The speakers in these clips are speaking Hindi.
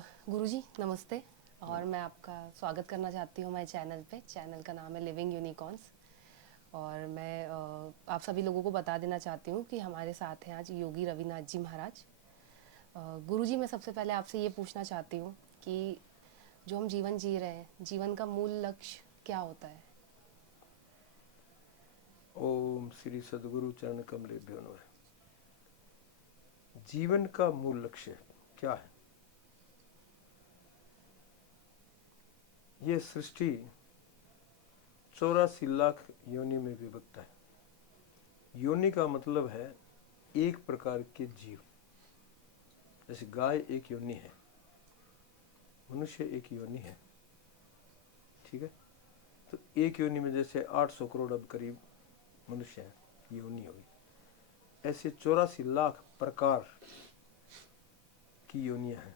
गुरुजी नमस्ते। और मैं आपका स्वागत करना चाहती हूँ मेरे चैनल पे। चैनल का नाम है लिविंग यूनिकॉर्न्स। और मैं आप सभी लोगों को बता देना चाहती हूँ कि हमारे साथ हैं आज योगी रविनाथ जी महाराज। गुरुजी, मैं सबसे पहले आपसे ये पूछना चाहती हूँ कि जो हम जीवन जी रहे हैं, जीवन का मूल लक्ष्य क्या होता है? ओम श्री सद्गुरु चरण कमलेभ्यो नमः। जीवन का मूल लक्ष्य क्या है? यह सृष्टि 84 लाख योनि में विभक्त है। योनि का मतलब है एक प्रकार के जीव। जैसे गाय एक योनि है, मनुष्य एक योनि है, ठीक है। तो एक योनि में जैसे 800 करोड़ अब करीब मनुष्य है, योनि होगी। ऐसे 84 लाख प्रकार की योनियां हैं,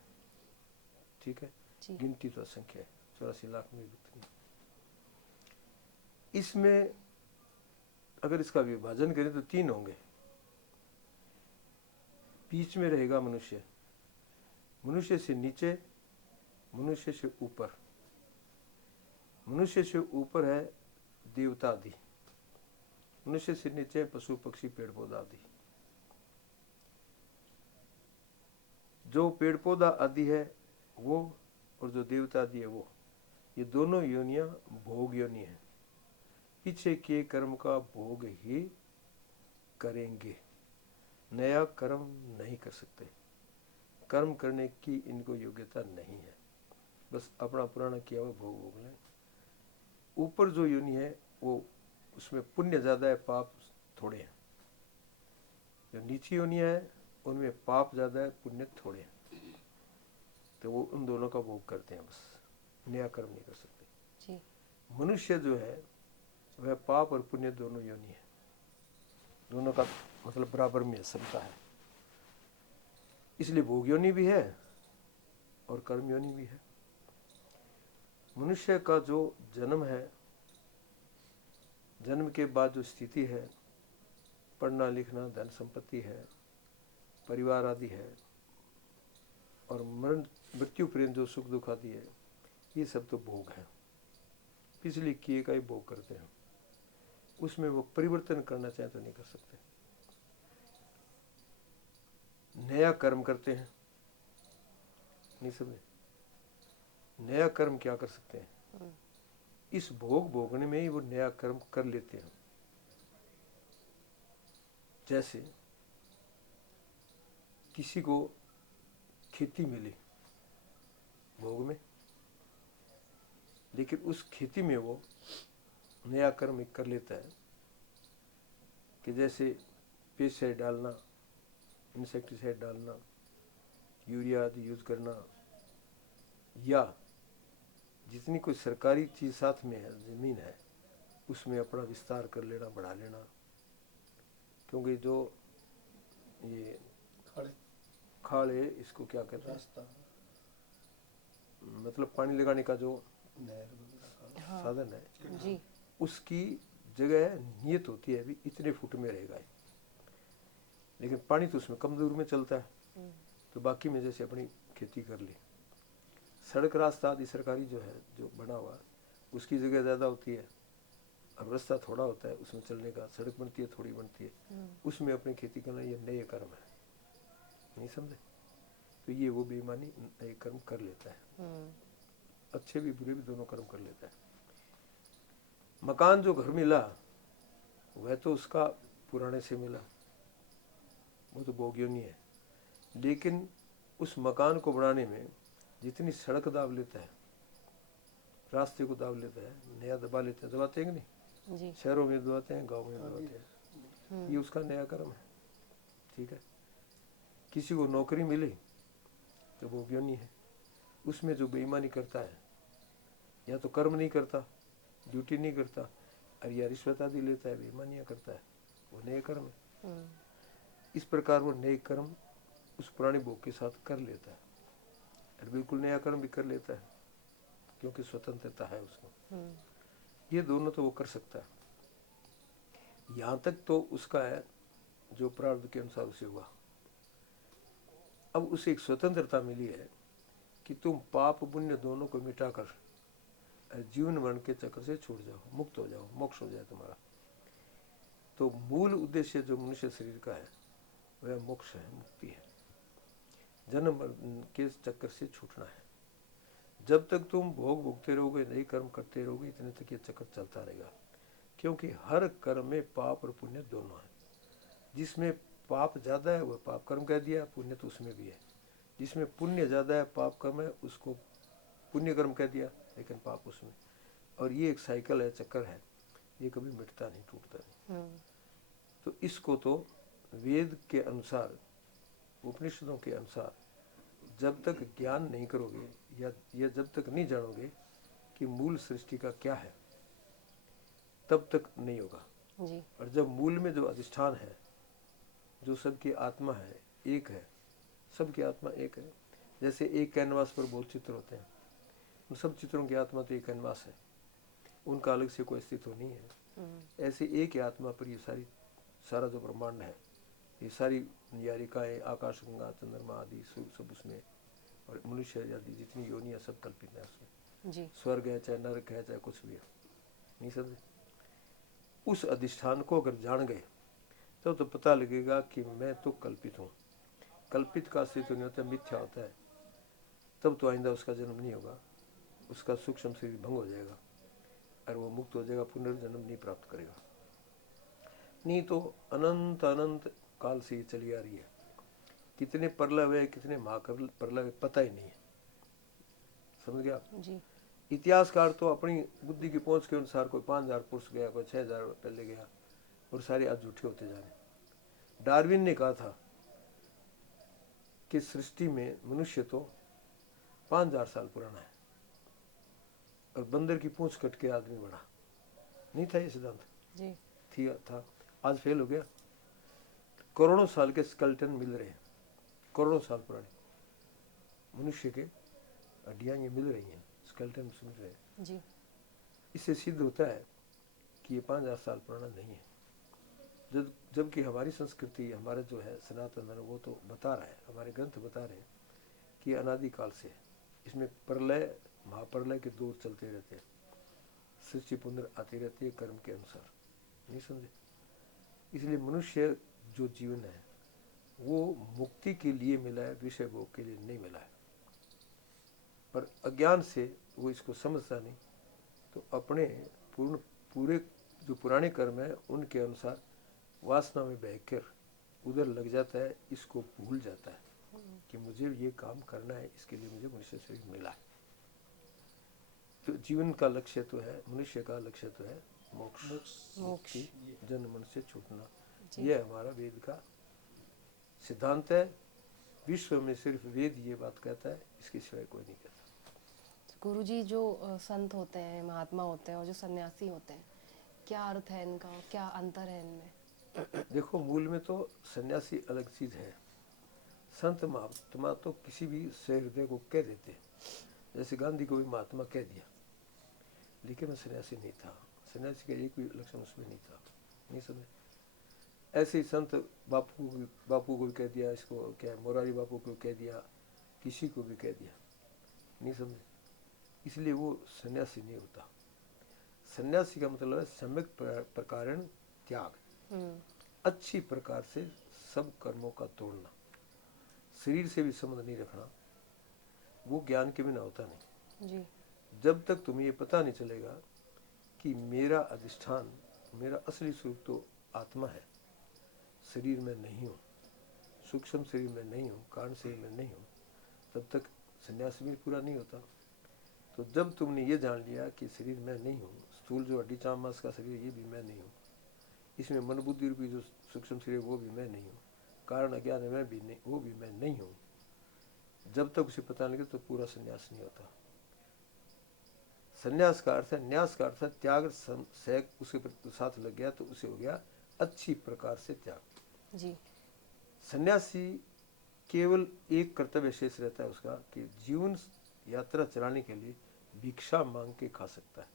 ठीक है। जी। गिनती तो असंख्य है, 84 लाख में विभक्त नहीं। इसमें अगर इसका विभाजन करें तो 3 होंगे। बीच में रहेगा मनुष्य, मनुष्य से नीचे, मनुष्य से ऊपर। मनुष्य से ऊपर है देवता आदि, मनुष्य से नीचे पशु पक्षी पेड़ पौधा आदि। जो पेड़ पौधा आदि है वो, और जो देवता आदि है वो, ये दोनों योनियां भोग योनि है। पीछे के कर्म का भोग ही करेंगे, नया कर्म नहीं कर सकते। कर्म करने की इनको योग्यता नहीं है, बस अपना पुराना किया हुआ भोग भोग लें। ऊपर जो योनि है वो, उसमें पुण्य ज़्यादा है, पाप थोड़े हैं। जो नीची योनियाँ है उनमें पाप ज़्यादा है, पुण्य थोड़े हैं। तो वो उन दोनों का भोग करते हैं, बस नया कर्म नहीं कर सकते। जी। मनुष्य जो है वह पाप और पुण्य दोनों योनि है, दोनों का मतलब बराबर में समता है। इसलिए भोग योनि भी है और कर्म योनि भी है। मनुष्य का जो जन्म है, जन्म के बाद जो स्थिति है, पढ़ना लिखना, धन संपत्ति है, परिवार आदि है, और मरण मृत्यु पर्यंत जो सुख दुख आदि है, ये सब तो भोग है। पिछले किए का ही भोग करते हैं, उसमें वो परिवर्तन करना चाहे तो नहीं कर सकते। नया कर्म करते हैं, नहीं समझे? नया कर्म क्या कर सकते हैं? इस भोग भोगने में ही वो नया कर्म कर लेते हैं। जैसे किसी को खेती मिली भोग में, लेकिन उस खेती में वो नया कर्म एक कर लेता है कि जैसे पेस्टिसाइड डालना, इंसेक्टिसाइड डालना, यूरिया आदि यूज करना, या जितनी कोई सरकारी चीज़ साथ में है, ज़मीन है, उसमें अपना विस्तार कर लेना, बढ़ा लेना। क्योंकि जो ये खाल है, इसको क्या कहते हैं, मतलब पानी लगाने का जो हाँ। साधन है, जी। उसकी जगह नियत होती है अभी इतने फुट में रहेगा ये। लेकिन पानी तो उसमें कम दूर में चलता है, तो बाकी में जैसे अपनी खेती कर ली। सड़क रास्ता आदि सरकारी जो है, जो बना हुआ, उसकी जगह ज़्यादा होती है, अब रास्ता थोड़ा होता है उसमें चलने का, सड़क बनती है थोड़ी बनती है, उसमें अपनी खेती करना ये नए कर्म है, नहीं समझे? तो ये वो बेईमानी नए कर्म कर लेता है, अच्छे भी बुरे भी दोनों कर्म कर लेता है। मकान जो घर मिला वह तो उसका पुराने से मिला, वो तो भोग्य नहीं है। लेकिन उस मकान को बनाने में जितनी सड़क दाब लेता है, रास्ते को दाब लेता है, नया दबा लेते हैं, दबाते हैं कि नहीं? जी। शहरों में दबाते हैं, गाँव में दबाते हैं, ये उसका नया कर्म है, ठीक है। किसी को नौकरी मिली तो वो ज्ञानी है, उसमें जो बेईमानी करता है, या तो कर्म नहीं करता, ड्यूटी नहीं करता, और या रिश्वत आदि लेता है, बेईमानियाँ करता है, वो नए कर्म है। इस प्रकार वो नए कर्म उस पुराने भोग के साथ कर लेता है, और बिल्कुल नया कर्म भी कर लेता है, क्योंकि स्वतंत्रता है उसको। ये दोनों तो वो कर सकता है। यहाँ तक तो उसका है जो प्रारब्ध के अनुसार उसे हुआ। अब उसे एक स्वतंत्रता मिली है कि तुम पाप पुण्य दोनों को मिटाकर जीवन मरण के चक्र से छूट जाओ, मुक्त हो जाओ, मोक्ष हो जाए तुम्हारा। तो मूल उद्देश्य जो मनुष्य शरीर का है वह मोक्ष है, मुक्ति है, जन्म मरण के चक्कर से छूटना है। जब तक तुम भोग भोगते रहोगे, नए कर्म करते रहोगे, इतने तक ये चक्कर चलता रहेगा। क्योंकि हर कर्म में पाप और पुण्य दोनों है। जिसमें पाप ज़्यादा है वह पाप कर्म कह दिया, पुण्य तो उसमें भी है। जिसमें पुण्य ज़्यादा है, पाप कर्म है, उसको पुण्य कर्म कह दिया, लेकिन पाप उसमें। और ये एक साइकिल है, चक्कर है, ये कभी मिटता नहीं, टूटता नहीं। तो इसको तो वेद के अनुसार, उपनिषदों के अनुसार जब तक ज्ञान नहीं करोगे या जब तक नहीं जानोगे कि मूल सृष्टि का क्या है, तब तक नहीं होगा जी। और जब मूल में जो अधिष्ठान है, जो सबकी आत्मा है, एक है, सबकी आत्मा एक है। जैसे एक कैनवास पर बहुत चित्र होते हैं, उन सब चित्रों की आत्मा तो एक कैनवास है, उनका अलग से कोई अस्तित्व नहीं है। ऐसे एक ही आत्मा पर ये सारा जो ब्रह्मांड है, ये सारी नियारिकाएँ, आकाश गंगा चंद्रमा आदि सब उसमें, और मनुष्य आदि जितनी योनियाँ सब कल्पित है उसमें। जी। स्वर्ग है, चाहे नरक है, चाहे कुछ भी है, नहीं समझे। उस अधिष्ठान को अगर जान गए तो पता लगेगा कि मैं तो कल्पित हूँ। कल्पित का अस्तित्व नहीं होता, मिथ्या होता है। तब तो आइंदा उसका जन्म नहीं होगा, उसका सूक्ष्म शरीर भंग हो जाएगा और वो मुक्त हो जाएगा, पुनर्जन्म नहीं प्राप्त करेगा। नहीं तो अनंत अनंत काल से ये चली आ रही है। कितने प्रलय हुए, कितने महाप्रलय हुए, पता ही नहीं है। समझ गया जी। इतिहासकार तो अपनी बुद्धि की पहुंच के अनुसार कोई 5000 पुरुष गया, कोई 6000 पहले गया, और सारे आज झूठे होते जा रहे। डार्विन ने कहा था कि सृष्टि में मनुष्य तो 5000 साल पुराना है और बंदर की पूंछ कट के आदमी बढ़ा। नहीं था ये सिद्धांत? जी। था, आज फेल हो गया। करोड़ों साल के स्केलेटन मिल रहे हैं, करोड़ों साल पुराने मनुष्य के हड्डियां ये मिल रही हैं, स्केलेटन मिल रहे हैं। जी। इससे सिद्ध होता है कि ये 5000 साल पुराना नहीं है। जबकि हमारी संस्कृति, हमारा जो है सनातन धर्म, वो तो बता रहा है, हमारे ग्रंथ बता रहे हैं कि अनादिकाल से है। इसमें प्रलय महाप्रलय के दौर चलते रहते हैं, सृष्टि पुनः आती रहती है कर्म के अनुसार। नहीं समझे? इसलिए मनुष्य जो जीवन है वो मुक्ति के लिए मिला है, विषय भोग के लिए नहीं मिला है। पर अज्ञान से वो इसको समझता नहीं, तो अपने पूरे जो पुराने कर्म है उनके अनुसार वासना में बहकर उधर लग जाता है, इसको भूल जाता है कि मुझे ये काम करना है, इसके लिए मुझे मनुष्य शरीर मिला है। तो जीवन का लक्ष्य तो है, मनुष्य का लक्ष्य तो है मोक्ष, मुक्ति, जन्म मरण से छूटना। ये हमारा वेद का सिद्धांत है। विश्व में सिर्फ वेद ये बात कहता है, इसके सिवाय कोई नहीं कहता। गुरुजी, जो संत होते हैं, महात्मा होते हैं और जो सन्यासी होते हैं, क्या अर्थ है इनका, क्या अंतर है इनमें? देखो, मूल में तो सन्यासी अलग चीज है। संत महात्मा तो किसी भी सहृदय को कह देते हैं। जैसे गांधी को भी महात्मा कह दिया, लेकिन वो सन्यासी नहीं था। सन्यासी का एक भी लक्षण उसमें नहीं था। नहीं समझे? ऐसे ही संत बापू को भी कह दिया, इसको क्या मोरारी बापू को कह दिया, किसी को भी कह दिया। नहीं समझे? इसलिए वो सन्यासी नहीं होता। सन्यासी का मतलब है सम्यक प्रकारेण त्याग, अच्छी प्रकार से सब कर्मों का तोड़ना, शरीर से भी संबंध नहीं रखना। वो ज्ञान के बिना होता नहीं। जी। जब तक तुम्हें ये पता नहीं चलेगा कि मेरा अधिष्ठान, मेरा असली स्वरूप तो आत्मा है, शरीर में नहीं हूँ, सूक्ष्म शरीर में नहीं हूँ, कारण शरीर में नहीं हूँ, तब तक संन्यास भी पूरा नहीं होता। तो जब तुमने ये जान लिया कि शरीर मैं नहीं हूँ, स्थूल जो हड्डी चाम मांस का शरीर ये भी मैं नहीं हूँ, इसमें मन बुद्धि रूपी जो सूक्ष्म शरीर वो भी मैं नहीं हूँ, कारण अज्ञान है मैं भी नहीं, वो भी मैं नहीं हूँ, जब तक उसे पता नहीं तो पूरा संन्यास नहीं होता। संन्यास का अर्थ है, न्यास का अर्थ है त्याग, सहग उसके साथ लग गया तो उसे हो गया अच्छी प्रकार से त्याग। जी। सन्यासी केवल एक कर्तव्य शेष रहता है उसका कि जीवन यात्रा चलाने के लिए भिक्षा मांग के खा सकता है,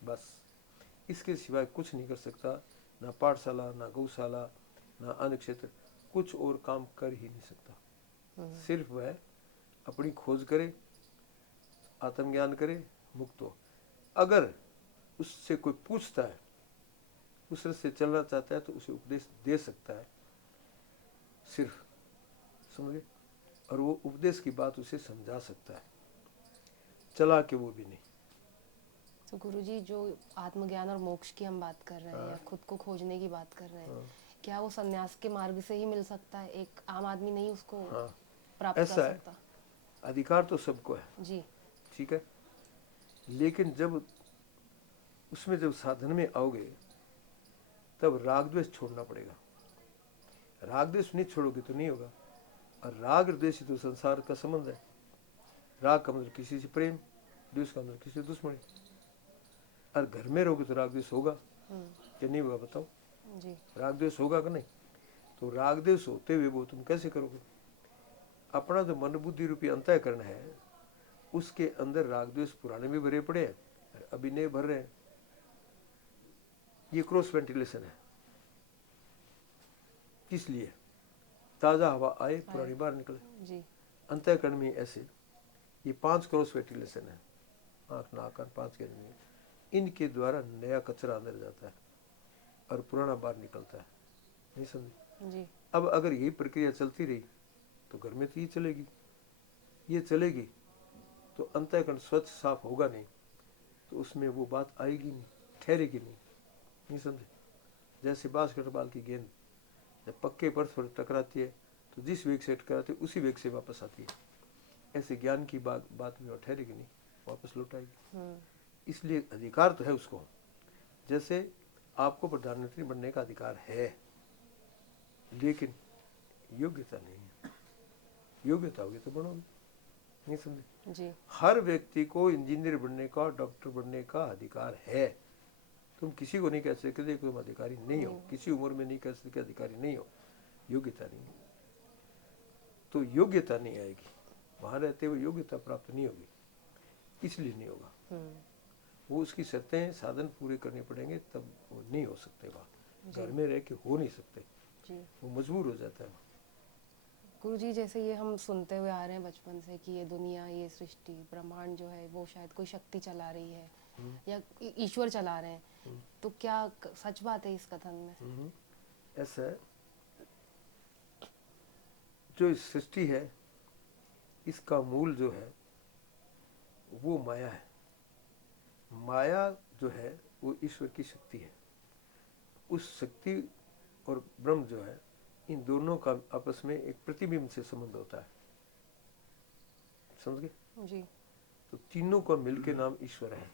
बस। इसके सिवाय कुछ नहीं कर सकता। ना पाठशाला, ना गौशाला, ना अन्य क्षेत्र, कुछ और काम कर ही नहीं सकता। सिर्फ वह अपनी खोज करे आत्मज्ञान करे, मुक्त हो। अगर उससे कोई पूछता है, उस रास्ते चलना चाहता है, तो उसे उपदेश दे सकता है सिर्फ, समझे, और वो उपदेश की बात उसे समझा सकता है, चला के वो भी नहीं। तो गुरुजी, जो आत्मज्ञान और मोक्ष की हम बात कर रहे हैं, या खुद को खोजने की बात कर रहे हैं, क्या वो सन्यास के मार्ग से ही मिल सकता है? एक आम आदमी नहीं उसको प्राप्त कर ऐसा है, सकता? अधिकार तो सबको है, जी। ठीक है, लेकिन जब उसमें जब साधन में आओगे, तब राग द्वेष छोड़ना पड़ेगा। राग द्वेष नहीं छोड़ोगे तो नहीं होगा। और राग द्वेष तो संसार का संबंध है। राग का मतलब किसी से प्रेम, द्वेष का मतलब किसी से दुश्मनी। और घर में रहोगे तो राग द्वेष होगा या नहीं होगा, बताओ? जी। राग द्वेष होगा कि नहीं? तो राग द्वेष होते हुए वो तुम कैसे करोगे? अपना जो मन बुद्धि रूपी अंतःकरण है, उसके अंदर राग द्वेष पुराने भी भरे पड़े हैं, अभी नए भर रहे हैं। ये क्रॉस वेंटिलेशन है। किस लिए? ताजा हवा आए, पुरानी बाहर निकले। जी। अंतःकरण में ऐसे ये 5 क्रॉस वेंटिलेशन है, आंख नाक कान 5 के में, इनके द्वारा नया कचरा अंदर जाता है और पुराना बाहर निकलता है। नहीं समझे? जी। अब अगर यही प्रक्रिया चलती रही तो घर में तो ये चलेगी, ये चलेगी तो अंतःकरण स्वच्छ साफ होगा नहीं, तो उसमें वो बात आएगी नहीं, ठहरेगी नहीं। नहीं समझे? जैसे बास्केटबॉल की गेंद जब पक्के पर टकराती है तो जिस वेग से टकराती है उसी वेग से वापस आती है। ऐसे ज्ञान की बात में ठहरेगी नहीं, वापस लौट आएगी। इसलिए अधिकार तो है उसको। जैसे आपको प्रधानमंत्री बनने का अधिकार है, लेकिन योग्यता नहीं है। योग्यता होगी तो बनोगे। नहीं समझे? जी। हर व्यक्ति को इंजीनियर बनने का, डॉक्टर बनने का अधिकार है। तुम किसी को नहीं कह सकते कि तुम अधिकारी नहीं हो, किसी उम्र में नहीं कह सकते अधिकारी नहीं हो। योग्यता नहीं है तो योग्यता नहीं आएगी, वहां रहते हुए योग्यता प्राप्त नहीं होगी, इसलिए नहीं होगा। वो उसकी शर्तें साधन पूरे करने पड़ेंगे, तब वो नहीं हो सकते। वहाँ घर में रह के हो नहीं सकते जी। वो मजबूर हो जाता है। गुरुजी, जैसे ये हम सुनते हुए आ रहे हैं बचपन से कि ये दुनिया, ये सृष्टि, ब्रह्मांड जो है वो शायद कोई शक्ति चला रही है या ईश्वर चला रहे हैं, तो क्या सच बात है इस कथन में? ऐसा है, जो इस सृष्टि है इसका मूल जो है वो माया है। माया जो है वो ईश्वर की शक्ति है। उस शक्ति और ब्रह्म जो है, इन दोनों का आपस में एक प्रतिबिंब से संबंध होता है। समझ गए जी। तो तीनों का मिलके नाम ईश्वर है।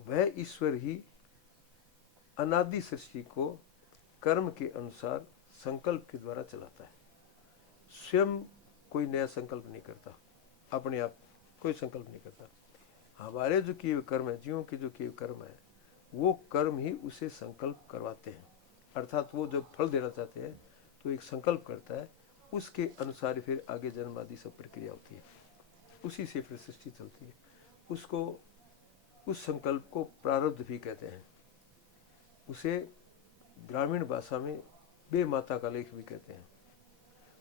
वह ईश्वर ही अनादि सृष्टि को कर्म के अनुसार संकल्प के द्वारा चलाता है। स्वयं कोई नया संकल्प नहीं करता, अपने आप कोई संकल्प नहीं करता। हमारे जो किए कर्म है, जीवों के जो किए कर्म है, वो कर्म ही उसे संकल्प करवाते हैं। अर्थात वो जब फल देना चाहते हैं तो एक संकल्प करता है, उसके अनुसार फिर आगे जन्म आदि सब प्रक्रिया होती है, उसी से फिर सृष्टि चलती है। उसको, उस संकल्प को प्रारब्ध भी कहते हैं। उसे ग्रामीण भाषा में बेमाता का लेख भी कहते हैं।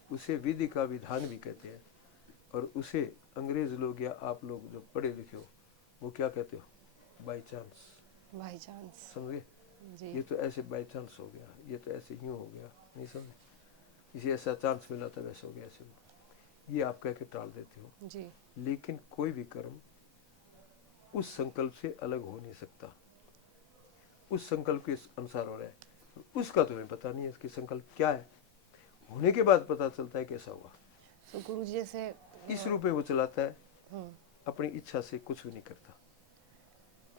उसे विधि का विधान भी कहते हैं। और उसे अंग्रेज लोग या आप लोग जो पढ़े लिखे हो वो क्या कहते हो? By chance. By chance. समझे? ये तो ऐसे बाई चांस हो गया, ये तो ऐसे यूँ हो गया, नहीं समझे? इसे ऐसा चांस मिला था, वैसे हो गया, ऐसे हो। ये आप कह के टाल देते हो जी। लेकिन कोई भी कर्म उस संकल्प से अलग हो नहीं सकता। उस संकल्प के अनुसार हो रहा है, उसका तुम्हें पता नहीं है इसकी संकल्प क्या है। होने के बाद पता चलता है कैसा हुआ। तो गुरु जी, जैसे इस रूप में वो चलाता है, अपनी इच्छा से कुछ भी नहीं करता।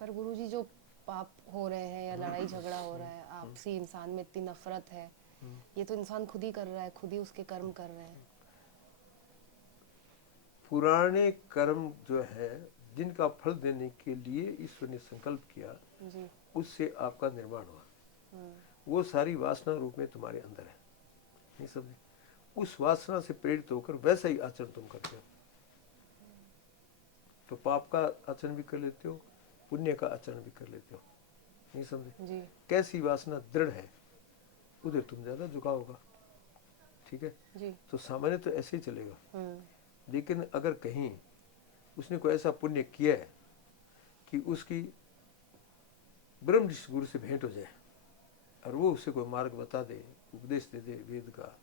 पर गुरु जी, जो पाप हो रहे हैं या लड़ाई झगड़ा हो रहा है, आपसी इंसान में इतनी नफरत है, ये तो इंसान खुद ही कर रहा है, खुद ही उसके कर्म कर रहे हैं। पुराने कर्म जो है, जिनका फल देने के लिए ईश्वर ने संकल्प किया जी। उससे आपका निर्माण हुआ, वो सारी वासना रूप में तुम्हारे अंदर है। नहीं समझे? उस वासना से प्रेरित होकर वैसा ही आचरण तुम करते हो। तो पाप का आचरण भी कर लेते हो, पुण्य का आचरण भी कर लेते हो। नहीं समझे जी। कैसी वासना दृढ़ है उधर तुम ज्यादा झुकाव होगा। ठीक है जी। तो सामान्य तो ऐसे ही चलेगा। लेकिन अगर कहीं उसने कोई ऐसा पुण्य किया है कि उसकी ब्रह्म गुरु से भेंट हो जाए और वो उसे कोई मार्ग बता दे, उपदेश दे दे वेद का,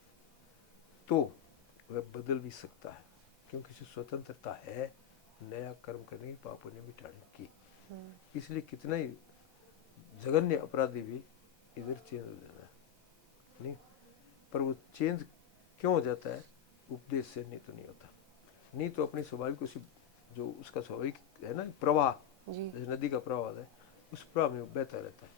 तो वह बदल भी सकता है, क्योंकि उसे स्वतंत्रता है नया कर्म करने की, पाप पुण्य मिटाने की। इसलिए कितना ही जघन्य अपराधी भी इधर चेंज हो जाता है, नहीं, पर वो चेंज क्यों हो जाता है? उपदेश से, नहीं तो नहीं होता। नहीं तो अपनी स्वाभाविक उसी जो उसका स्वाभाविक है ना प्रवाह, जैसे नदी का प्रवाह है, उस प्रवाह में वो बहता रहता है,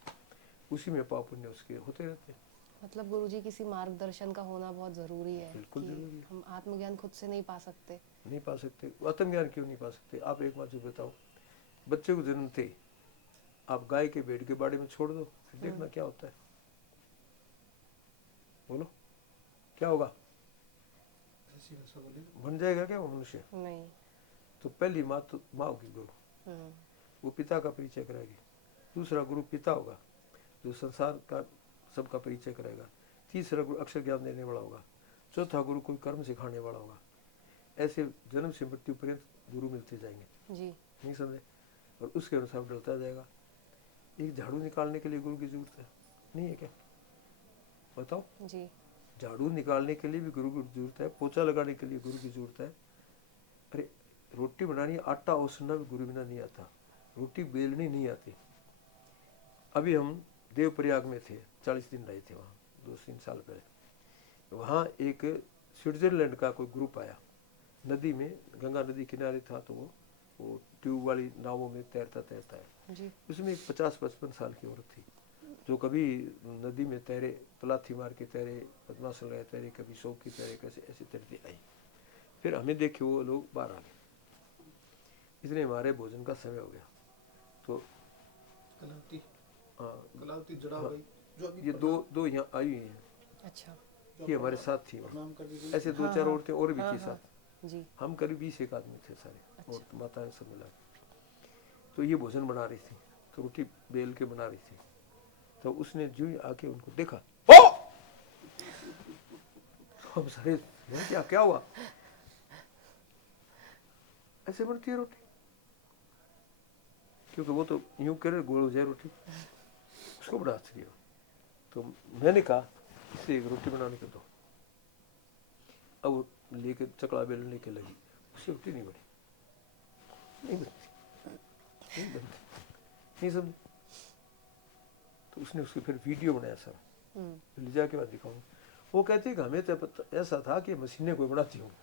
उसी में पाप पुण्य उसके होते रहते हैं। मतलब गुरुजी किसी मार्गदर्शन का होना बहुत जरूरी है। बिल्कुल कि जरूरी है। हम आत्मज्ञान खुद से नहीं पा सकते। नहीं पा सकते। आत्मज्ञान क्यों नहीं पा सकते? आप एक बात जो बताओ, बच्चे को जन्म थे, आप गाय के भेड़ के बाड़े में छोड़ दो, फिर देखना क्या होता है। बोलो क्या होगा? बन जाएगा क्या वो मनुष्य? नहीं। तो पहली माँ तो माँ होगी गुरु, वो पिता का परिचय कराएगी। दूसरा गुरु पिता होगा जो संसार का सबका परिचय कराएगा। तीसरा गुरु अक्षर ज्ञान देने वाला होगा। चौथा गुरु कोई कर्म सिखाने वाला होगा। ऐसे जन्म से मृत्यु पर्यंत गुरु मिलते जाएंगे जी। नहीं समझे? और उसके अनुसार डलता जाएगा। एक झाड़ू निकालने के लिए गुरु की जरूरत है, नहीं है क्या? बताओ जी। झाड़ू निकालने के लिए भी गुरु की जरूरत है, पोछा लगाने के लिए गुरु की जरूरत है। अरे रोटी बनानी, आटा ओसना भी गुरु बिना नहीं आता, रोटी बेलनी नहीं आती। अभी हम देवप्रयाग में थे, 40 दिन रहे थे वहाँ, 2-3 साल पहले। वहाँ एक स्विट्जरलैंड का कोई ग्रुप आया, नदी में, गंगा नदी किनारे था, तो वो ट्यूब वाली नावों में तैरता है जी। उसमें एक 50-55 साल की औरत थी जो कभी नदी में तैरे, पलाथी मार के तैरे, पद्मासन लगाए तैरे, कभी सौ की तैरे, कैसे ऐसे तैरती आई। फिर हमें देखे वो लोग बाहर आ गए, इसलिए हमारे भोजन का समय हो गया। तो कलावती जड़ा भाई जो अभी ये दो यहाँ आई हुई हैं। अच्छा। ये हमारे साथ थी वहाँ। ऐसे 2-4 औरतें और भी थी साथ। जी। हम करीब 20 आदमी थे सारे। अच्छा। और माताएं सब मिला के। तो ये भोजन बना रही थी, तो रोटी बेल के बना रही थी। तो उसने जो ही आके उनको देखा, तो हम सारे क्या हुआ? ऐसे बनती है रोटी, क्योंकि वो तो यूं करे गोल हो जाए रोटी, उसको बड़ा आश्चर्य हो। तो मैंने कहा इसे एक रोटी बनाने को दो। अब वो लेके चकला बेलन लेके लगी, उससे रोटी नहीं बनी, नहीं बनती, नहीं बनती, नहीं समझ। तो उसने उसके फिर वीडियो बनाया सारा, ले जाके बाद दिखाऊंगा। वो कहती है कि हमें तो ऐसा था कि मशीनें कोई बनाती होंगी,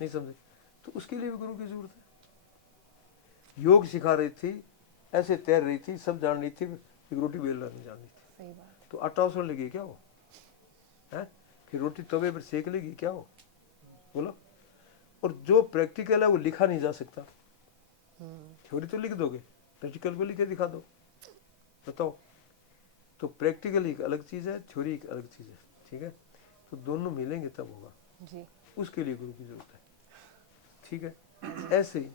नहीं समझे। तो उसके लिए भी गुरु की जरूरत है। योग सिखा रही थी, ऐसे तैर रही थी, सब जान रही थी, एक रोटी बेलना नहीं जान रही थी। सही बात। तो आटा उसमें लेगी क्या वो है? फिर रोटी तवे पर सेक लेगी क्या वो? बोलो। और जो प्रैक्टिकल है वो लिखा नहीं जा सकता। थ्योरी तो लिख दोगे, प्रैक्टिकल को लिखे दिखा दो, बताओ। तो प्रैक्टिकल एक अलग चीज है, थ्योरी एक अलग चीज है, ठीक है? तो दोनों मिलेंगे तब होगा जी। उसके लिए गुरु की जरूरत है, ठीक है? ऐसे ही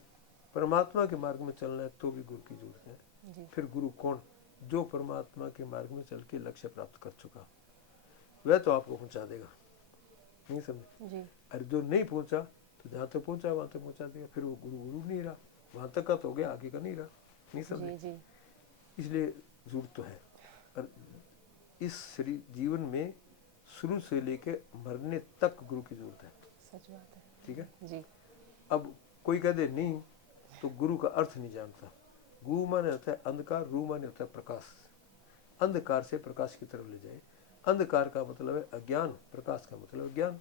परमात्मा के मार्ग में चलना है तो भी गुरु की जरूरत है। जी। फिर गुरु कौन? जो परमात्मा के मार्ग में चल के लक्ष्य प्राप्त कर चुका, वह तो आपको पहुंचा देगा, नहीं समझे? जी। अरे जो नहीं पहुंचा तो जहां तक पहुंचा वहां तक पहुंचा देगा, फिर वो गुरु गुरु नहीं रहा, वहां तक का तो हो गया, आगे का नहीं रहा, नहीं समझे? जी। इसलिए जरूरत तो है। और इस शरीर जीवन में शुरू से लेके मरने तक गुरु की जरूरत है, सच बात है। ठीक है? जी। अब कोई कह दे नहीं तो गुरु का अर्थ नहीं जानता। गु माने होता है अंधकार, रू माने होता है प्रकाश। अंधकार से प्रकाश की तरफ ले जाए। अंधकार का मतलब है अज्ञान, प्रकाश का मतलब है ज्ञान।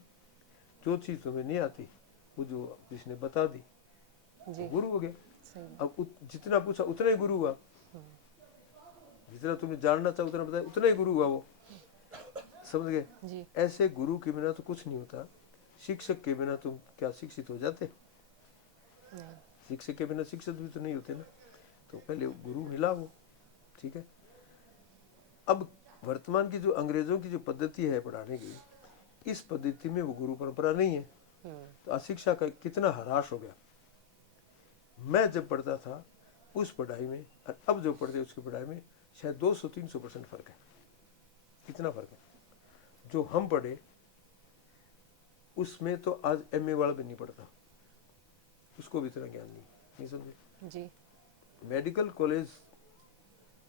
जो चीज तुम्हें नहीं आती वो जो जिसने बता दी वो गुरु हो गया। सही। अब जितना पूछा उतना ही गुरु हुआ, जितना तुम्हें जानना चाहो उतना बताया उतना ही गुरु हुआ वो, समझ गए? जी। ऐसे गुरु के बिना तो कुछ नहीं होता। शिक्षक के बिना तुम क्या शिक्षित हो जाते? नहीं। शिक्षक के बिना शिक्षित भी तो नहीं होते ना। तो पहले गुरु मिला वो, ठीक है? अब वर्तमान की जो अंग्रेजों की जो पद्धति है पढ़ाने की, इस पद्धति में वो गुरु परंपरा नहीं है। तो अशिक्षा का कितना ह्रास हो गया। मैं जब पढ़ता था उस पढ़ाई में और अब जो पढ़ते उसकी पढ़ाई में शायद 200-300% फर्क है। कितना फर्क है? जो हम पढ़े उसमें तो आज MA वाला भी नहीं पढ़ता, उसको भी इतना ज्ञान नहीं। नहीं समझे। जी मेडिकल कॉलेज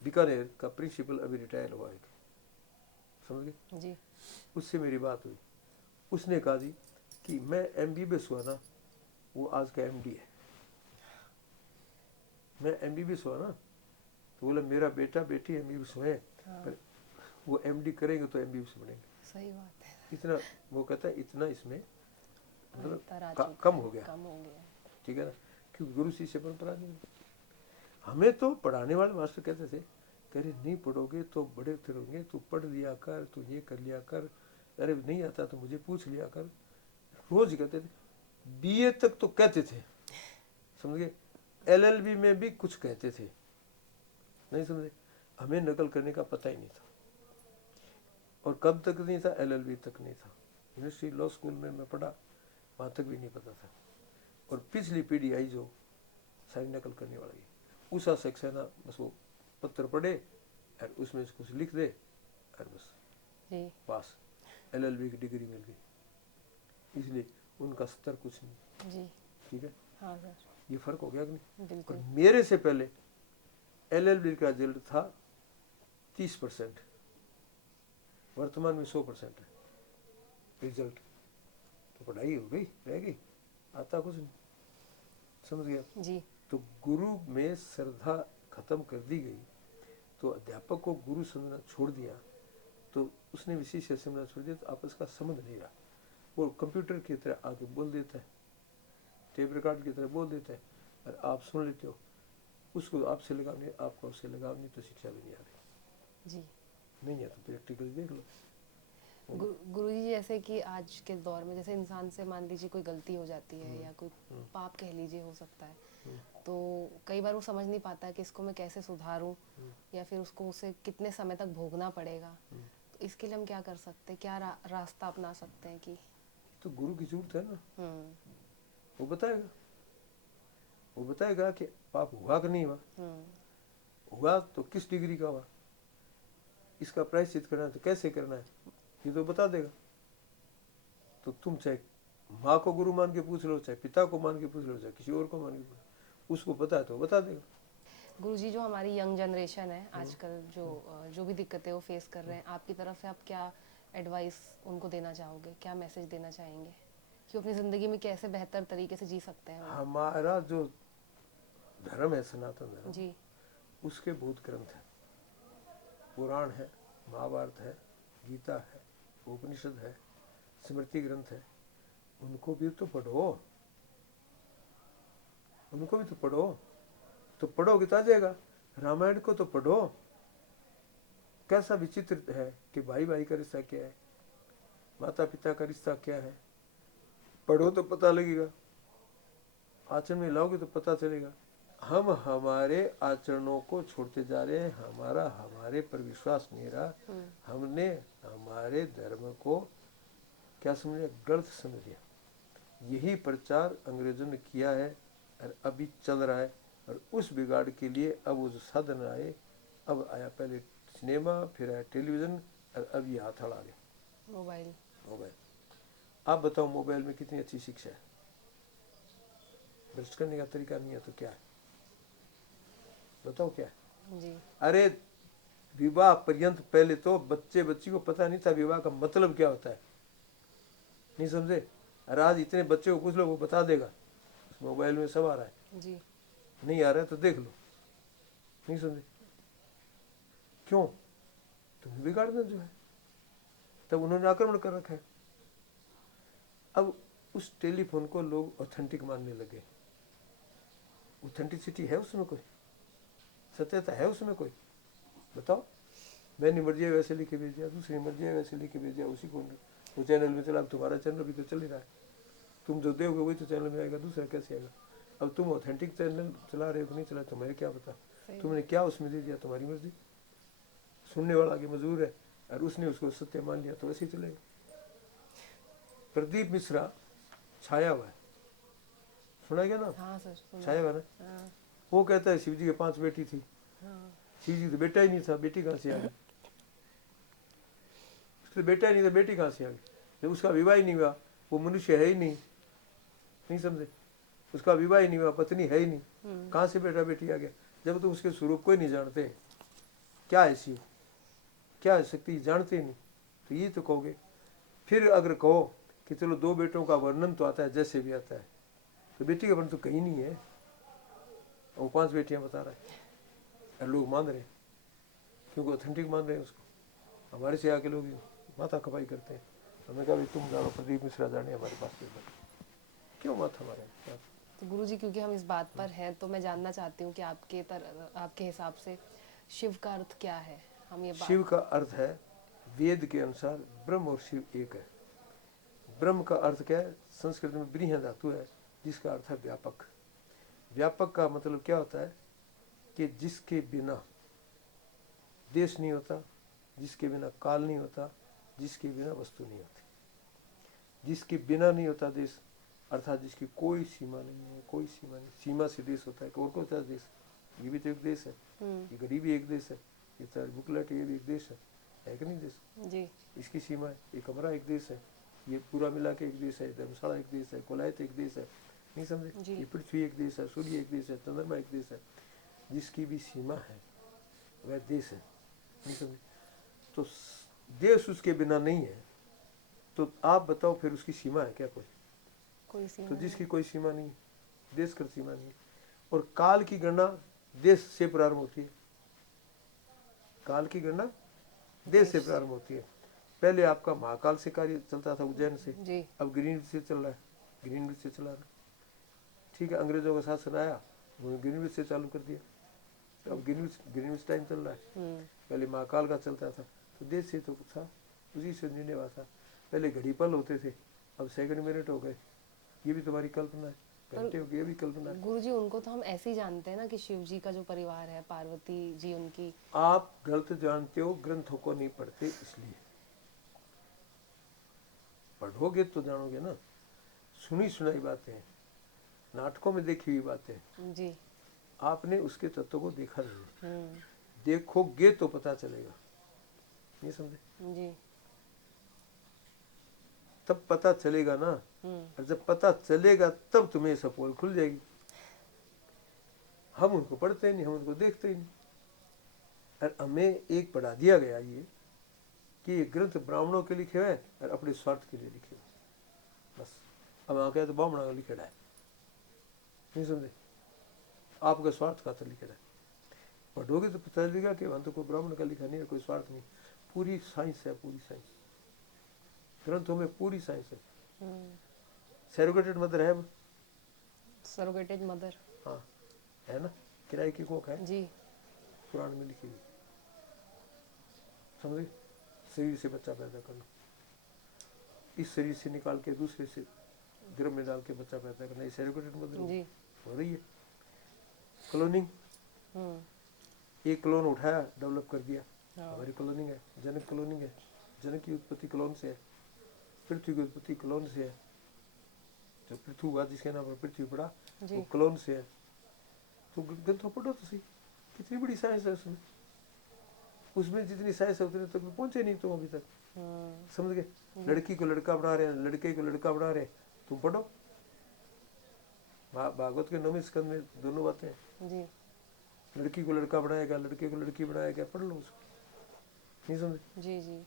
बीकानेर का प्रिंसिपल अभी रिटायर हुआ है, समझ गए। जी उससे मेरी बात हुई, उसने कहा जी कि मैं एमबीबीएस हुआ ना, वो आज का एमडी है। मैं एमबीबीएस हुआ ना, तो बोला मेरा बेटा बेटी एमबीबीएस हुए हैं, हाँ पर वो एमडी करेंगे तो एमबीबीएस बनेंगे। सही बात है। इतना वो कहता है, इतना इसमें मतलब अंतर आ चुका कम है, हो गया, कम हो गया है। ठीक है ना, क्योंकि गुरु शिष्य परंपरा नहीं है। हमें तो पढ़ाने वाले मास्टर कहते थे, कह रहे नहीं पढ़ोगे तो बड़े फिरोगे, तू पढ़ लिया कर, तू ये कर लिया कर, अरे नहीं आता तो मुझे पूछ लिया कर, रोज कहते थे। बीए तक तो कहते थे, समझ गए। एलएलबी में भी कुछ कहते थे, नहीं समझे। हमें नकल करने का पता ही नहीं था, और कब तक नहीं था, एलएलबी तक नहीं था। यूनिवर्सिटी लॉ स्कूल में मैं पढ़ा, वहाँ तक भी नहीं पता था। और पिछली पीढ़ी आई जो सारी नकल करने वाली, उषा सक्सेना बस वो पत्र पढ़े और उसमें से कुछ लिख दे और बस जी पास, एलएलबी की डिग्री मिल गई। इसलिए उनका स्तर कुछ नहीं, जी ठीक है। हाँ सर ये फर्क हो गया कि नहीं। और बिल्कुल। मेरे से पहले एलएलबी का रिजल्ट था 30%, वर्तमान में 100% है रिजल्ट। तो पढ़ाई हो गई, रह गई, आता कुछ नहीं, समझ गया। जी तो गुरु में श्रद्धा खत्म कर दी गई, तो अध्यापक को गुरु समझना छोड़ दिया, तो उसने विशेष समझना छोड़ दिया, तो आपस का संबंध नहीं रहा। वो कंप्यूटर की तरह आगे बोल देता है, टेप रिकॉर्ड की तरह बोल देता है, और आप सुन लेते हो, उसको आपसे लगाव नहीं, आपको उससे लगाव नहीं, तो शिक्षा भी नहीं आ रही। जी नहीं है तो प्रैक्टिकल देख लो। गुरु जी, जैसे कि आज के दौर में जैसे इंसान से मान लीजिए कोई गलती हो जाती है या कोई पाप कह लीजिए हो सकता है, तो कई बार वो समझ नहीं पाता कि इसको मैं कैसे सुधारूं, या फिर उसको उसे कितने समय तक भोगना पड़ेगा। तो इसके लिए हम क्या कर सकते हैं, क्या रास्ता अपना सकते हैं कि तो गुरु की जरूरत है ना, हम्म वो बताएगा, वो बताएगा कि पाप हुआ कि नहीं हुआ, हुआ तो किस डिग्री का हुआ, इसका प्रायश्चित करना है तो कैसे करना है, ये तो बता देगा। तो तुम चाहे माँ को गुरु मान के पूछ लो, चाहे पिता को मान के पूछ लो, चाहे किसी और को मान के पूछ लो, उसको पता है तो वो बता देगा। गुरुजी, जो हमारी यंग जनरेशन है आजकल, जो भी दिक्कतें वो फेस कर रहे हैं, आपकी तरफ से आप क्या एडवाइस उनको देना चाहोगे, क्या मैसेज देना चाहेंगे कि अपनी ज़िंदगी में कैसे बेहतर तरीके से जी सकते हैं वो? हमारा जो धर्म है, सनातन धर्म, जी उसके बहुत ग्रंथ है, पुराण है, महाभारत है, गीता है, उपनिषद है, स्मृति ग्रंथ है, उनको भी तो पढ़ो, उनको भी तो पढ़ो। तो पढ़ोगे तो आ जाएगा। रामायण को तो पढ़ो, कैसा विचित्र है कि भाई भाई का रिश्ता क्या है, माता पिता का रिश्ता क्या है, पढ़ो तो पता लगेगा, आचरण में लाओगे तो पता चलेगा। हम हमारे आचरणों को छोड़ते जा रहे हैं, हमारे पर विश्वास नहीं रहा, हमने हमारे धर्म को क्या समझ, गलत समझ लिया। यही प्रचार अंग्रेजों ने किया है और अभी चल रहा है, और उस बिगाड़ के लिए अब वो जो साधन आए, अब आया पहले सिनेमा, फिर आया टेलीविज़न, और अब ये हाथ आ गया मोबाइल। मोबाइल। आप बताओ मोबाइल में कितनी अच्छी शिक्षा है, भ्रष्ट करने का तरीका नहीं है तो क्या है, बताओ क्या है। जी अरे विवाह पर्यंत पहले तो बच्ची को पता नहीं था विवाह का मतलब क्या होता है, नहीं समझे। और आज इतने बच्चे को पूछ लो, वो बता देगा, मोबाइल में सब आ रहा है। जी नहीं आ रहा है तो देख लो, नहीं समझे। क्यों, तुम्हें बिगाड़ना जो है, तब उन्होंने आक्रमण कर रखा है। अब उस टेलीफोन को लोग ऑथेंटिक मानने लगे। ऑथेंटिसिटी है उसमें कोई, सत्यता है उसमें कोई, बताओ। मैंने मर्जी है वैसे लिख के भेज दिया, दूसरी मर्जी है वैसे लिख के भेज दिया, उसी को वो चैनल में चला। तुम्हारा चैनल भी तो चल ही रहा है, तुम जो दोगे वही तो चैनल में आएगा, दूसरा कैसे आएगा। अब तुम ऑथेंटिक चैनल चला रहे हो कि नहीं चला, तुम्हें क्या पता, तुमने क्या उसमें दे दिया, तुम्हारी मर्जी। सुनने वाला आगे मजबूर है, और उसने उसको सत्य मान लिया तो वैसे ही चलेगा। प्रदीप मिश्रा छाया हुआ है, सुना गया ना, हाँ सर सुना। छाया हुआ ना। हाँ वो कहता है शिव जी के 5 बेटी थी, हाँ शिव जी तो बेटा ही नहीं था, बेटी कहाँ से आ गई, उसके बेटा ही नहीं था, बेटी कहाँ से आ गई। जब उसका विवाह ही नहीं हुआ, वो मनुष्य है ही नहीं, नहीं समझे, उसका विवाह ही नहीं हुआ, पत्नी है ही नहीं, कहाँ से बेटा बेटी आ गया? जब तुम उसके स्वरूप को ही नहीं जानते, क्या है शिव, क्या है शक्ति, जानते ही नहीं, तो ये तो कहोगे। फिर अगर कहो कि चलो दो बेटों का वर्णन तो आता है, जैसे भी आता है, तो बेटी का वर्णन तो कहीं नहीं है, वो 5 बेटियां बता रहा है और लोग मान रहे हैं, क्योंकि ऑथेंटिक मान रहे हैं उसको। हमारे से आके लोग माथा खपाई करते हैं। हमने कहा भाई तुम जानो, प्रदीप मिश्रा जाने हमारे पास पेपर, क्यों माथा मारे? तो गुरुजी, क्योंकि हम इस बात पर हैं, तो मैं जानना चाहती हूँ कि आपके हिसाब से शिव का अर्थ क्या है? हम ये शिव बात का अर्थ है, वेद के अनुसार ब्रह्म और शिव एक है। ब्रह्म का अर्थ क्या है? संस्कृत में ब्रीह धातु है, जिसका अर्थ है व्यापक। व्यापक का मतलब क्या होता है कि जिसके बिना देश नहीं होता, जिसके बिना काल नहीं होता, जिसके बिना वस्तु नहीं होती। जिसके बिना नहीं होता देश, अर्थात जिसकी कोई सीमा नहीं है, कोई सीमा नहीं। सीमा से देश होता है, और कौन सा देश? ये भी तो एक देश है, ये गरीबी एक देश है, ये तो बुकलेट, ये भी एक देश है कि नहीं देश? जी इसकी सीमा है। ये कमरा एक देश है, ये पूरा मिला के एक देश है, धर्मशाला एक देश है, कोलायत एक देश है, नहीं समझे? जी। ये पृथ्वी एक देश है, सूर्य एक देश है, चंद्रमा एक देश है। जिसकी भी सीमा है वह देश है, नहीं समझे? तो देश उसके बिना नहीं है, तो आप बताओ फिर उसकी सीमा है क्या कोई? कोई सीमा तो नहीं। जिसकी कोई सीमा नहीं, देश का सीमा नहीं। और काल की गणना देश से प्रारंभ होती है। काल की गणना देश से प्रारंभ होती है। पहले आपका महाकाल से कार्य चलता था, उज्जैन से, जी अब ग्रीनविच से चल रहा है, ग्रीनविच से चला रहा है। ठीक है, अंग्रेजों का शासन आया, उन्होंने ग्रीनविच से चालू कर दिया, तो अब ग्रीनविच टाइम चल रहा है। पहले महाकाल का चलता था, तो देश से तो था, उसी से निर्णय हुआ था। पहले घड़ी पल होते थे, अब सेकंड मिनट हो गए। ये भी तुम्हारी कल्पना है, घंटे हो गए, ये भी कल्पना है। गुरुजी, उनको तो हम ऐसे ही जानते हैं ना कि शिव जी का जो परिवार है, पार्वती जी उनकी। आप गलत जानते हो, ग्रंथों को नहीं पढ़ते इसलिए। पढ़ोगे तो जानोगे ना। सुनी सुनाई बातें, नाटकों में देखी हुई बातें, जी आपने उसके तत्व को देखा नहीं। देखोगे तो पता चलेगा, नहीं समझे? जी तब पता चलेगा ना। और जब पता चलेगा तब तुम्हें सब पोल खुल जाएगी। हम उनको पढ़ते ही नहीं, हम उनको देखते ही नहीं। और हमें एक पढ़ा दिया गया ये कि ये ग्रंथ ब्राह्मणों के लिखे हुए और अपने स्वार्थ के लिए लिखे हुए, बस। अब आके तो ब्राह्मणों का लिखे है, नहीं समझे? आपका स्वार्थ का तो लिखे है। पढ़ोगे तो पता चलेगा कि वहां तो कोई ब्राह्मण का लिखा नहीं है, कोई स्वार्थ नहीं। पूरी साइंस है, पूरी साइंस ग्रंथों में, पूरी साइंस है। सैरोगेटेड मदर है, सरोगेटेड मदर। हाँ है ना, किराए की कोख है, जी पुराण में लिखी हुई, समझे? शरीर से बच्चा पैदा करना, इस शरीर से निकाल के दूसरे से गर्भ में डाल के बच्चा पैदा करना, ये सैरोगेटेड मदर जी हो रही है। क्लोनिंग, एक क्लोन उठाया, डेवलप कर दिया, हमारी क्लोनिंग है। जनक क्लोनिंग है, जनक की उत्पत्ति क्लोन से है। पृथ्वी की उत्पत्ति क्लोन से है, जो पृथ्वी हुआ जिसके नाम पर पृथ्वी पड़ा, वो क्लोन से है। तो ग्रंथों पढ़ो तो सही, कितनी बड़ी साइंस है उसमें। उसमें जितनी साइंस है उतने तक तो पहुंचे नहीं तुम अभी तक, समझ गए? लड़की को लड़का बना रहे हैं, लड़के को लड़का बना रहे हैं, तुम पढ़ो। भागवत के 9वें स्कंद में दोनों बातें हैं। जी लड़की को लड़का बनाएगा, लड़के को लड़की बनाएगा, पढ़ लो उसको, नहीं समझे? जी जी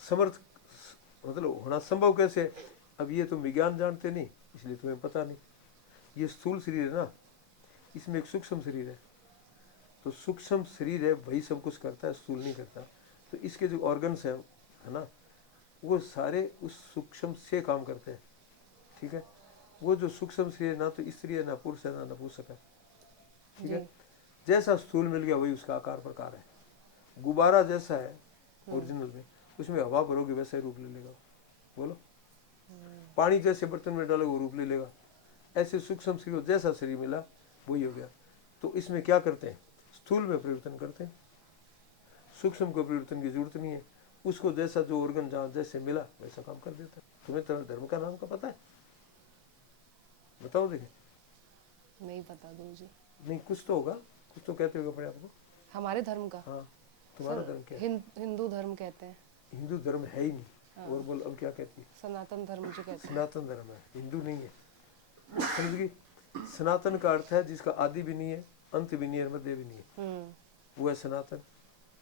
समर्थ मतलब होना संभव कैसे? अब ये तुम विज्ञान जानते नहीं, इसलिए तुम्हें पता नहीं। ये स्थूल शरीर है ना, इसमें एक सूक्ष्म शरीर है, तो सूक्ष्म शरीर है वही सब कुछ करता है, स्थूल नहीं करता। तो इसके जो ऑर्गन्स है ना, वो सारे उस सूक्ष्म से काम करते हैं, ठीक है? वो जो सूक्ष्म शरीर ना तो स्त्री है, ना पुरुष है, ना नपुंसक है, ठीक है? जैसा स्थूल मिल गया वही उसका आकार प्रकार है। गुब्बारा जैसा है ओरिजिनल में, उसमें हवा भरोगे वैसा ही रूप ले लेगा। बोलो, पानी जैसे बर्तन में डालोगे वो रूप ले लेगा। ऐसे सूक्ष्म शरीर जैसा शरीर मिला वही हो गया। तो इसमें क्या करते हैं? स्थूल में परिवर्तन करते हैं, सूक्ष्म को परिवर्तन की जरूरत नहीं है। उसको जैसा जो ऑर्गन जहाँ जैसे मिला वैसा काम कर देता है। तुम्हें तो धर्म का नाम का पता है? बताओ देखें। नहीं पता गुरुजी। नहीं, कुछ तो होगा, कुछ तो कहते होगा अपने आपको। हमारे धर्म का? हाँ, तुम्हारा धर्म क्या है? हिंदू धर्म कहते हैं। हिंदू धर्म है ही नहीं। और बोल, अब क्या कहती है? सनातन धर्म जो कहते हैं। सनातन धर्म है, हिंदू नहीं है, समझ गई? सनातन का अर्थ है जिसका आदि भी नहीं है, अंत भी नहीं है, मध्य भी नहीं है, वो है सनातन।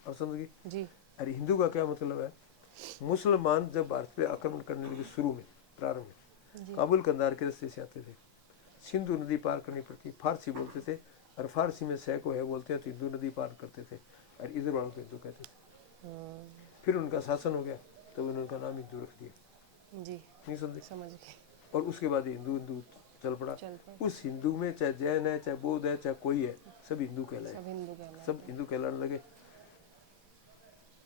अब समझ गई? जी अरे हिंदू का क्या मतलब है? मुसलमान जब भारत पे आक्रमण करने लगे शुरू में, प्रारंभ में, जी काबुल कंधार के रास्ते से आते थे, सिंधु नदी पार करनी पड़ती, फारसी बोलते थे, और फारसी में सैको है बोलते हैं, तो हिंदू नदी पार करते थे, और इधर वालों को हिंदू कहते थे। फिर उनका शासन हो गया, तो उन्होंने उनका नाम हिंदू रख दिया। जी नहीं समझे? समझ गए। और उसके बाद हिंदू हिंदू चल पड़ा। चल पड़े। उस हिंदू में चाहे जैन है, चाहे बौद्ध है, चाहे कोई है, सब हिंदू कहलाए, सब हिंदू कहलाते सब हिंदू कहलाने लगे।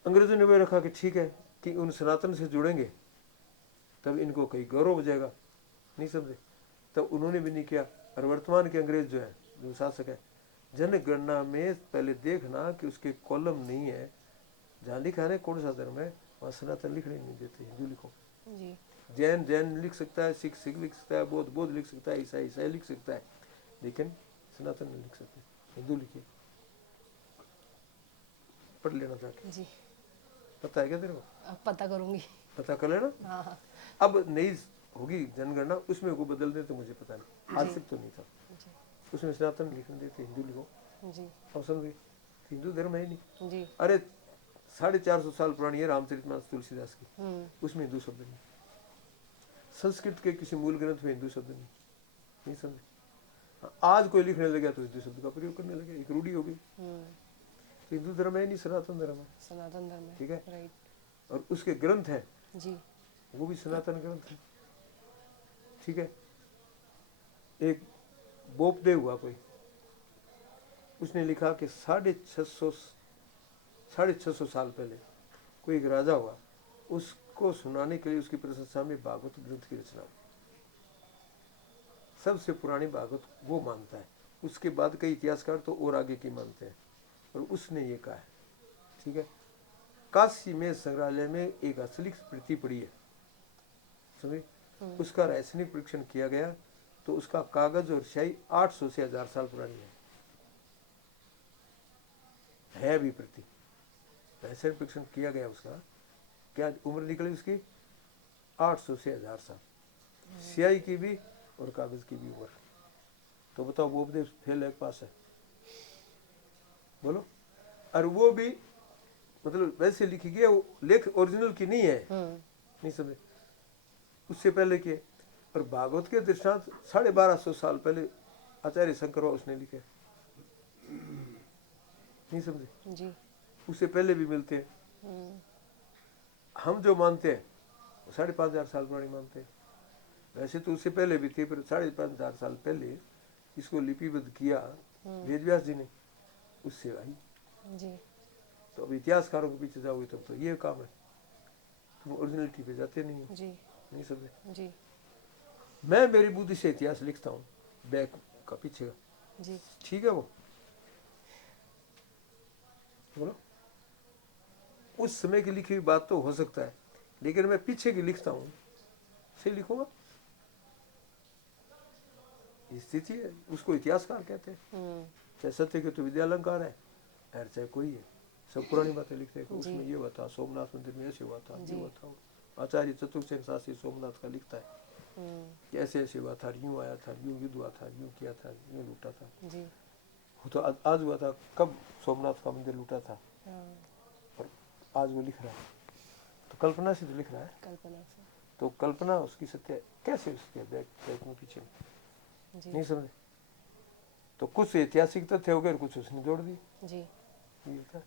अंग्रेजों ने वह रखा कि ठीक है कि उन सनातन से जुड़ेंगे तब इनको कहीं गौरव हो जाएगा। नहीं समझे? तब उन्होंने भी नहीं किया। और वर्तमान के अंग्रेज जो है, जो शासक है, जनगणना में पहले देखना कि उसके कॉलम नहीं है, जहाँ लिखा है ना कौन सा धर्म है, वहाँ सनातन लिखने नहीं देते, हिंदू लिखो। जी जैन जैन लिख सकता है, सिख सिख लिख सकता है, बौद्ध बौद्ध लिख सकता है, ईसाई ईसाई लिख सकता है, लेकिन सनातन नहीं लिख सकते। हिंदू लिखिए, पढ़ लेना जाके। जी पता है क्या तेरे को? अब पता करूंगी। पता कर लेना। हाँ हाँ अब नई होगी जनगणना, उसमें वो बदल दे तो मुझे पता नहीं, आज जी। तक तो नहीं था। जी उसमें सनातन लिखने देते, हिंदू लिखो। जी अब समझ गए? हिंदू धर्म है ही नहीं। जी। अरे 450 साल पुरानी है रामचरितमानस तुलसीदास की, उसमें हिंदू शब्द नहीं। संस्कृत के किसी मूल ग्रंथ में हिंदू शब्द नहीं। नहीं समझे? हाँ, आज कोई लिखने लगा तो हिंदू शब्द का प्रयोग करने लगे, एक रूढ़ी हो गई। तो हिंदू धर्म है नहीं, सनातन धर्म है। सनातन धर्म है। ठीक है? राइट। और उसके ग्रंथ हैं, जी वो भी सनातन ग्रंथ है। ठीक है? एक बोपदेव हुआ कोई, उसने लिखा कि 650 साल पहले कोई एक राजा हुआ, उसको सुनाने के लिए उसकी प्रशंसा में भागवत ग्रंथ की रचना हुई। सबसे पुरानी भागवत वो मानता है, उसके बाद कई इतिहासकार तो और आगे की मानते हैं, और उसने ये कहा है। ठीक है? काशी में संग्रहालय में एक असली प्रति पड़ी है, समझे? उसका रासायनिक परीक्षण किया गया तो उसका कागज और स्याही 800 से 1000 साल पुरानी है भी प्रति। रासायनिक परीक्षण किया गया, उसका क्या उम्र निकली उसकी? 800 से 1000 साल, स्याही की भी और कागज की भी उम्र। तो बताओ वो उपदेश फेल है पास है? बोलो। और वो भी मतलब वैसे लिखी गई है, वो लेख ओरिजिनल की नहीं है। नहीं समझे? उससे पहले के। और भागवत के दृष्टांत 1250 साल पहले आचार्य शंकर उसने लिखे। नहीं समझे? जी उससे पहले भी मिलते हैं। हम जो मानते हैं वो 5500 साल पुरानी मानते हैं। वैसे तो उससे पहले भी थे, पर 5500 साल पहले इसको लिपिबद्ध किया वेद व्यास जी ने, उससे आई। जी तो अब इतिहासकारों के पीछे जाओगे तब तो ये काम है, तुम ओरिजिनलिटी पे जाते नहीं हो। जी नहीं समझे? जी मैं मेरी बुद्धि से इतिहास लिखता हूँ, बैक का पीछे का। जी ठीक है? वो बोलो। उस समय की लिखी हुई बात तो हो सकता है, लेकिन मैं पीछे की लिखता हूँ, सही लिखूंगा। स्थिति है, उसको इतिहासकार कहते हैं। चाहे सत्य के तो विद्यालंकार है, और चाहे कोई है, सब पुरानी बातें लिखते हैं। उसमें ये हुआ था, सोमनाथ मंदिर में ऐसे हुआ था, ये हुआ था। आचार्य चतुर्सेन शास्त्री सोमनाथ का लिखता है कि ऐसे ऐसे हुआ था, यूं आया था, यूं युद्ध हुआ था, यूं किया था, यूं लूटा था। जी वो तो आज हुआ था, कब सोमनाथ का मंदिर लूटा था, और आज वो लिख रहा है, तो कल्पना से तो लिख रहा है। कल्पना से। तो कल्पना उसकी सत्य कैसे उसके बैक में पीछे में? जी नहीं समझे? तो कुछ ऐतिहासिक तथ्य हो गए और कुछ उसने जोड़ दिए। जी ये होता है।